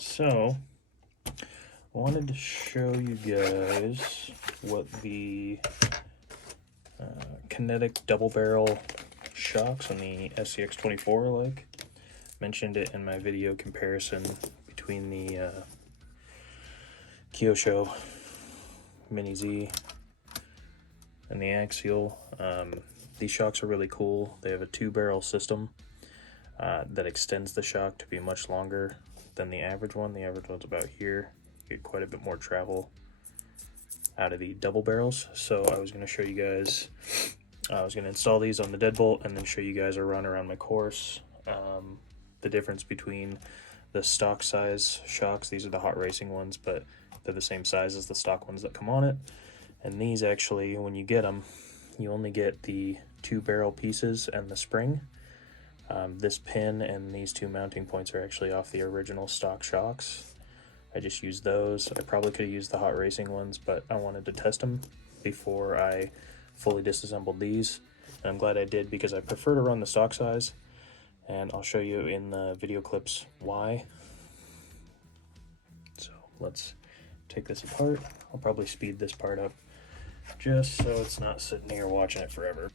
So, I wanted to show you guys what the Kinetic double barrel shocks on the scx24 are like. Mentioned it in my video comparison between the Kyosho Mini Z and the axial. These shocks are really cool. They have a 2-barrel system that extends the shock to be much longer than the average one. The average one's about here. You get quite a bit more travel out of the double barrels. So I was going to show you guys, I was going to install these on the deadbolt and then show you guys a run around my course. The difference between the stock size shocks, these are the hot racing ones, but they're the same size as the stock ones that come on it. And these actually, when you get them, you only get the 2-barrel pieces and the spring. This pin and these 2 mounting points are actually off the original stock shocks. I just used those. I probably could have used the hot racing ones, but I wanted to test them before I fully disassembled these. And I'm glad I did because I prefer to run the stock size, and I'll show you in the video clips why. So let's take this apart. I'll probably speed this part up just so it's not sitting here watching it forever.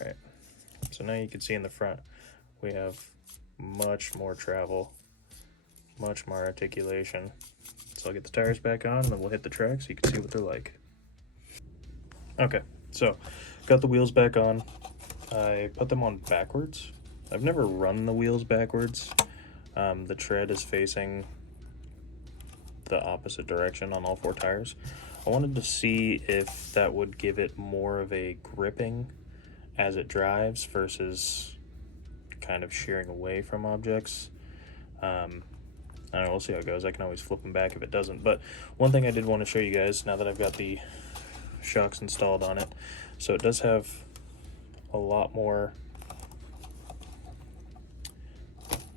Alright, so now you can see in the front we have much more travel, much more articulation. So I'll get the tires back on and then we'll hit the track so you can see what they're like. Okay, so got the wheels back on. I put them on backwards. I've never run the wheels backwards. The tread is facing the opposite direction on all 4 tires. I wanted to see if that would give it more of a gripping as it drives versus kind of shearing away from objects. I don't know, we'll see how it goes. I can always flip them back if it doesn't. But one thing I did want to show you guys now that I've got the shocks installed on it, so it does have a lot more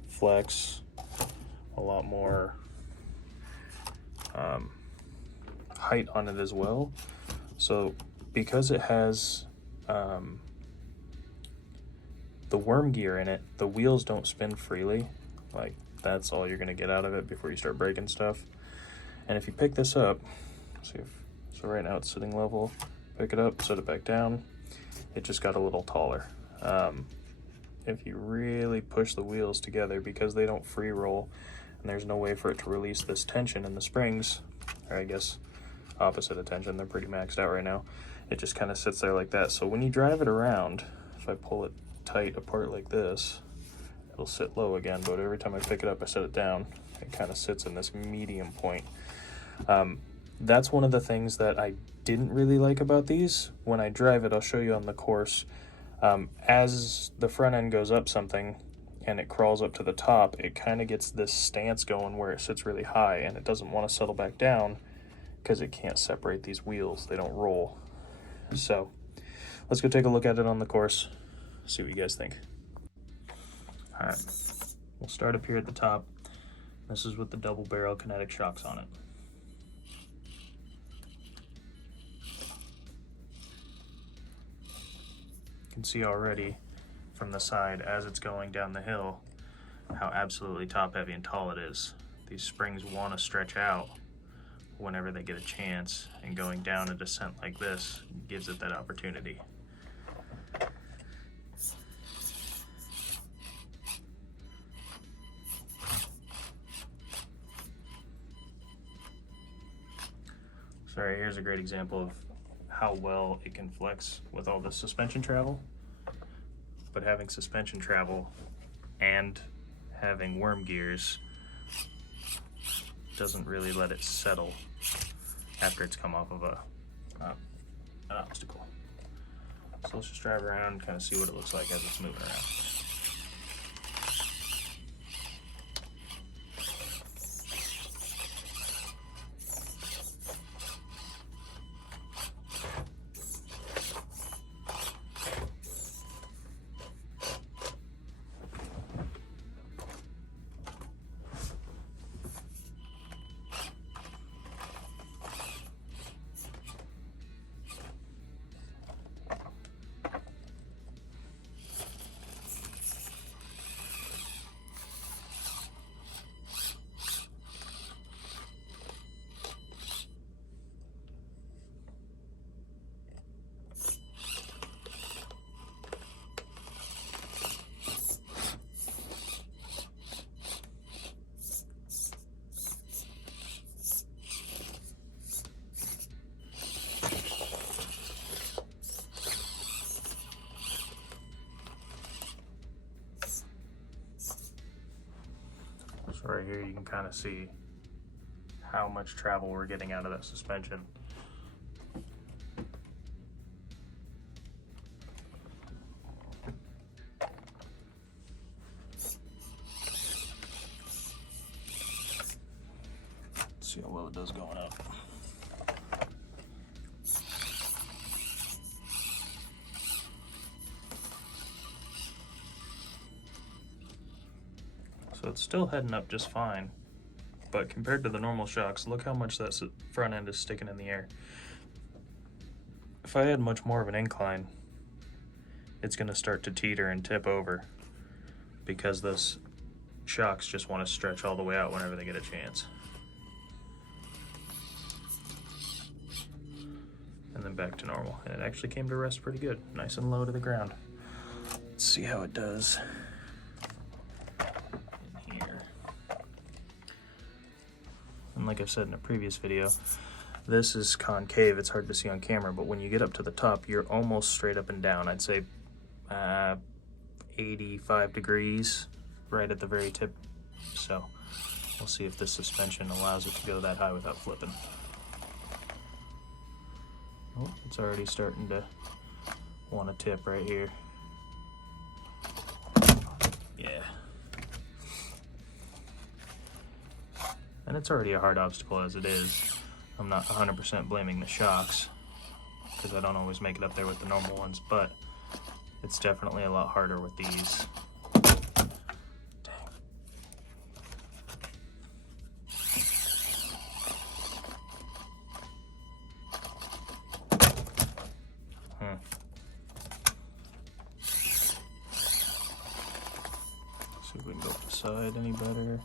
flex, a lot more height on it as well. So because it has the worm gear in it, the wheels don't spin freely. Like, that's all you're gonna get out of it before you start breaking stuff. And if you pick this up, see if, so right now it's sitting level, pick it up, set it back down, it just got a little taller. If you really push the wheels together, because they don't free roll and there's no way for it to release this tension in the springs, or I guess opposite of tension, they're pretty maxed out right now, it just kind of sits there like that. So when you drive it around, if I pull it tight apart like this, it'll sit low again, but every time I pick it up, I set it down, it kind of sits in this medium point. That's one of the things that I didn't really like about these. When I drive it, I'll show you on the course, as the front end goes up something and it crawls up to the top, it kind of gets this stance going where it sits really high and it doesn't want to settle back down because it can't separate these wheels, they don't roll. So let's go take a look at it on the course, see what you guys think. All right, we'll start up here at the top. This is with the double barrel Kinetic shocks on it. You can see already from the side as it's going down the hill how absolutely top heavy and tall it is. These springs want to stretch out whenever they get a chance, and going down a descent like this gives it that opportunity. So right here's a great example of how well it can flex with all the suspension travel. But having suspension travel and having worm gears doesn't really let it settle after it's come off of an obstacle. So let's just drive around and kind of see what it looks like as it's moving around. So right here you can kind of see how much travel we're getting out of that suspension. Let's see how well it does going up. So it's still heading up just fine, but compared to the normal shocks, look how much that front end is sticking in the air. If I had much more of an incline, it's going to start to teeter and tip over because those shocks just want to stretch all the way out whenever they get a chance. And then back to normal. And it actually came to rest pretty good, nice and low to the ground. Let's see how it does. And like I've said in a previous video, this is concave. It's hard to see on camera, but when you get up to the top, you're almost straight up and down. I'd say 85 degrees right at the very tip. So we'll see if this suspension allows it to go that high without flipping. Oh, it's already starting to want to tip right here. Yeah. And it's already a hard obstacle as it is. I'm not 100% blaming the shocks because I don't always make it up there with the normal ones, but it's definitely a lot harder with these. Dang. side any better.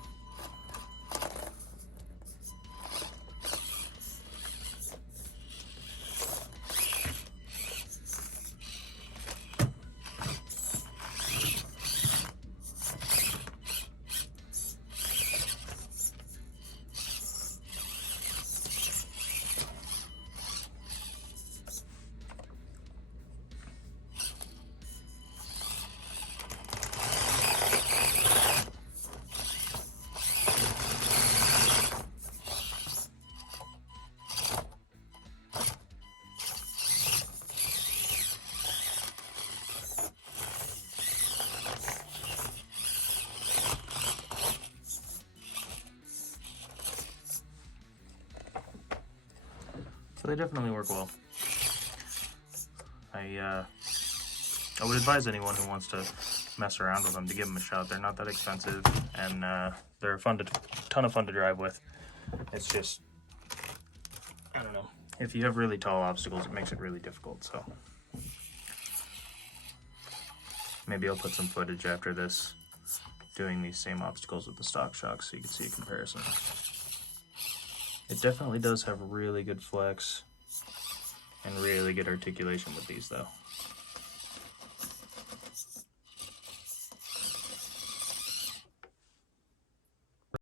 So they definitely work well. I would advise anyone who wants to mess around with them to give them a shot. They're not that expensive, and they're a ton of fun to drive with. It's just, I don't know, if you have really tall obstacles, it makes it really difficult. So maybe I'll put some footage after this doing these same obstacles with the stock shocks so you can see a comparison. It definitely does have really good flex and really good articulation with these though.